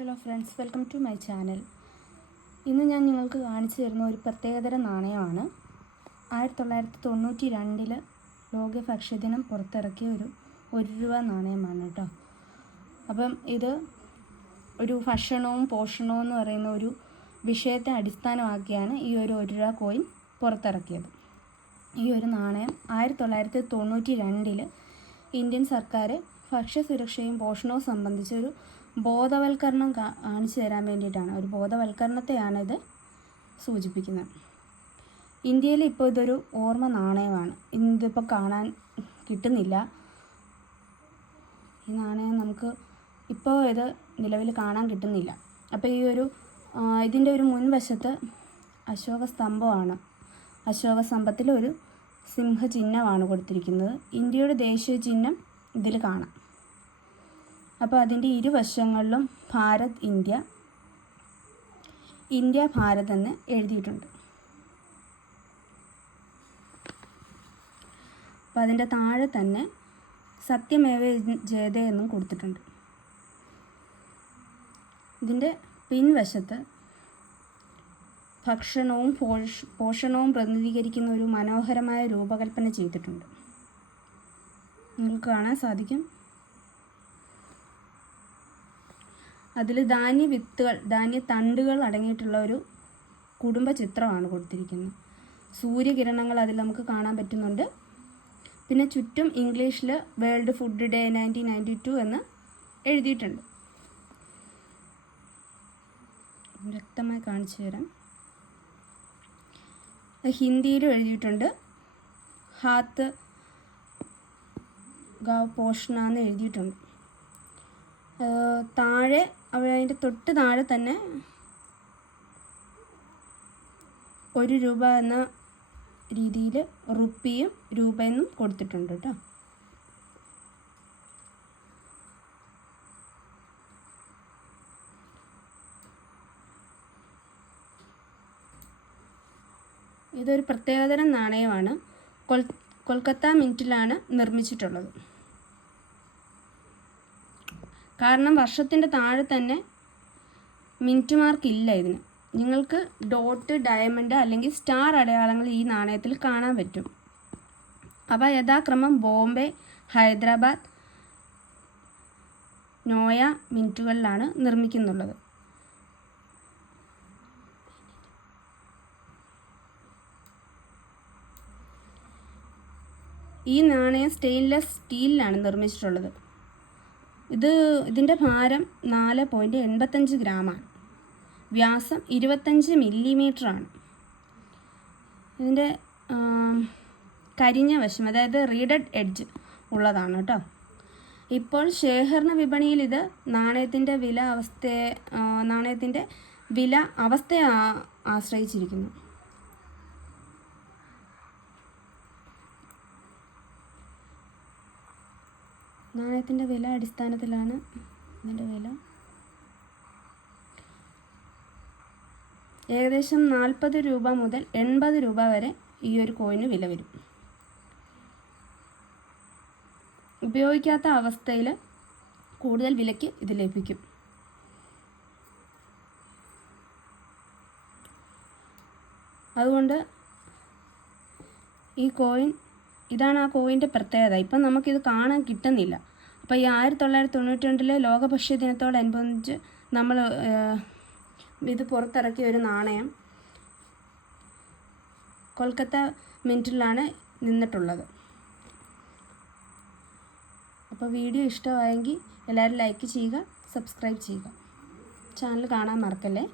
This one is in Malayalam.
Hello friends, welcome to my channel. ഇന്ന് ഞാൻ നിങ്ങൾക്ക് കാണിച്ചു തരുന്ന ഒരു പ്രത്യേകതരം നാണയമാണ്. 1992 ലോക ഭക്ഷ്യദിനം പുറത്തിറക്കിയ ഒരു രൂപ നാണയമാണ് കേട്ടോ. അപ്പം ഇത് ഒരു ഭക്ഷണവും പോഷണവും എന്ന് പറയുന്ന ഒരു വിഷയത്തെ അടിസ്ഥാനമാക്കിയാണ് ഈ ഒരു രൂപ കോയിൻ പുറത്തിറക്കിയത്. ഈ ഒരു നാണയം 1992 ഇന്ത്യൻ സർക്കാർ ഭക്ഷ്യസുരക്ഷയും പോഷണവും സംബന്ധിച്ചൊരു ബോധവൽക്കരണം കാണിച്ചു തരാൻ വേണ്ടിയിട്ടാണ്. ഒരു ബോധവൽക്കരണത്തെയാണ് ഇത് സൂചിപ്പിക്കുന്നത്. ഇന്ത്യയിൽ ഇപ്പോൾ ഇതൊരു ഓർമ്മ നാണയമാണ്. ഇതിപ്പോൾ കാണാൻ കിട്ടുന്നില്ല. ഈ നാണയം നമുക്ക് ഇപ്പോൾ ഇത് നിലവിൽ കാണാൻ കിട്ടുന്നില്ല. അപ്പോൾ ഇതിൻ്റെ ഒരു മുൻവശത്ത് അശോക സ്തംഭമാണ്. അശോക സ്തംഭത്തിൽ ഒരു സിംഹചിഹ്നമാണ് കൊടുത്തിരിക്കുന്നത്. ഇന്ത്യയുടെ ദേശീയ ചിഹ്നം ഇതിൽ കാണാം. അപ്പോൾ അതിൻ്റെ ഇരുവശങ്ങളിലും ഭാരത് ഇന്ത്യ ഭാരത് എന്ന് എഴുതിയിട്ടുണ്ട്. അപ്പോൾ അതിൻ്റെ താഴെ തന്നെ സത്യമേവ ജയതേ എന്നും കൊടുത്തിട്ടുണ്ട്. ഇതിൻ്റെ പിൻവശത്ത് ഭക്ഷണവും പോഷണവും പ്രതിനിധീകരിക്കുന്ന ഒരു മനോഹരമായ രൂപകൽപ്പന ചെയ്തിട്ടുണ്ട്. നിങ്ങൾക്ക് കാണാൻ സാധിക്കും. അതിൽ ധാന്യത്തണ്ടുകൾ അടങ്ങിയിട്ടുള്ള ഒരു കുടുംബ ചിത്രമാണ് കൊടുത്തിരിക്കുന്നത്. സൂര്യകിരണങ്ങൾ അതിൽ നമുക്ക് കാണാൻ പറ്റുന്നുണ്ട്. പിന്നെ ചുറ്റും ഇംഗ്ലീഷിൽ വേൾഡ് ഫുഡ് ഡേ 1992 എന്ന് എഴുതിയിട്ടുണ്ട്. വ്യക്തമായി കാണിച്ചു തരാം. ഹിന്ദിയിലും എഴുതിയിട്ടുണ്ട്. ഹാത്ത് ഗാവ് പോഷണ എന്ന് എഴുതിയിട്ടുണ്ട്. താഴെ അതിൻ്റെ തൊട്ട് താഴെ തന്നെ 1 രൂപ എന്ന രീതിയിൽ റുപ്പിയും രൂപയെന്നും കൊടുത്തിട്ടുണ്ട് കേട്ടോ. ഇതൊരു പ്രത്യേകതരം നാണയമാണ്. കൊൽക്കത്ത മിൻറ്റിലാണ് നിർമ്മിച്ചിട്ടുള്ളത്. കാരണം വർഷത്തിൻ്റെ താഴെ തന്നെ മിൻറ്റ് മാർക്ക് ഇല്ല ഇതിന്. നിങ്ങൾക്ക് ഡോട്ട്, ഡയമണ്ട് അല്ലെങ്കിൽ സ്റ്റാർ അടയാളങ്ങൾ ഈ നാണയത്തിൽ കാണാൻ പറ്റും. അവ യഥാക്രമം ബോംബെ, ഹൈദരാബാദ്, നോയ മിൻറ്റുകളിലാണ് നിർമ്മിക്കുന്നുള്ളത്. ഈ നാണയം സ്റ്റെയിൻലെസ് സ്റ്റീലിലാണ് നിർമ്മിച്ചിട്ടുള്ളത്. ഇതിൻ്റെ ഭാരം 4.85 ഗ്രാമാണ്. വ്യാസം 25 മില്ലിമീറ്ററാണ്. ഇതിൻ്റെ കരിഞ്ഞ വശം, അതായത് റീഡഡ് എഡ്ജ് ഉള്ളതാണ് കേട്ടോ. ഇപ്പോൾ ശേഖരണ വിപണിയിൽ ഇത് നാണയത്തിൻ്റെ വില അവസ്ഥയെ ആശ്രയിച്ചിരിക്കുന്നു. നാണയത്തിൻ്റെ വില അടിസ്ഥാനത്തിലാണ് ഇതിൻ്റെ വില. ഏകദേശം 40 രൂപ മുതൽ 80 രൂപ വരെ ഈ ഒരു കോയിന് വില വരും. ഉപയോഗിക്കാത്ത അവസ്ഥയിൽ കൂടുതൽ വിലയ്ക്ക് ഇത് ലഭിക്കും. അതുകൊണ്ട് ഈ കോയിൻ, ഇതാണ് ആ കോയിൻ്റെ പ്രത്യേകത. ഇപ്പം നമുക്കിത് കാണാൻ കിട്ടുന്നില്ല. അപ്പോൾ ഈ 1992 ലോക ഭക്ഷ്യദിനത്തോടനുബന്ധിച്ച് നമ്മൾ ഇത് പുറത്തിറക്കിയ ഒരു നാണയം കൊൽക്കത്ത മിൻറ്റിലാണ് നിന്നിട്ടുള്ളത്. അപ്പോൾ വീഡിയോ ഇഷ്ടമായെങ്കിൽ എല്ലാവരും ലൈക്ക് ചെയ്യുക, സബ്സ്ക്രൈബ് ചെയ്യുക. ചാനൽ കാണാൻ മറക്കല്ലേ.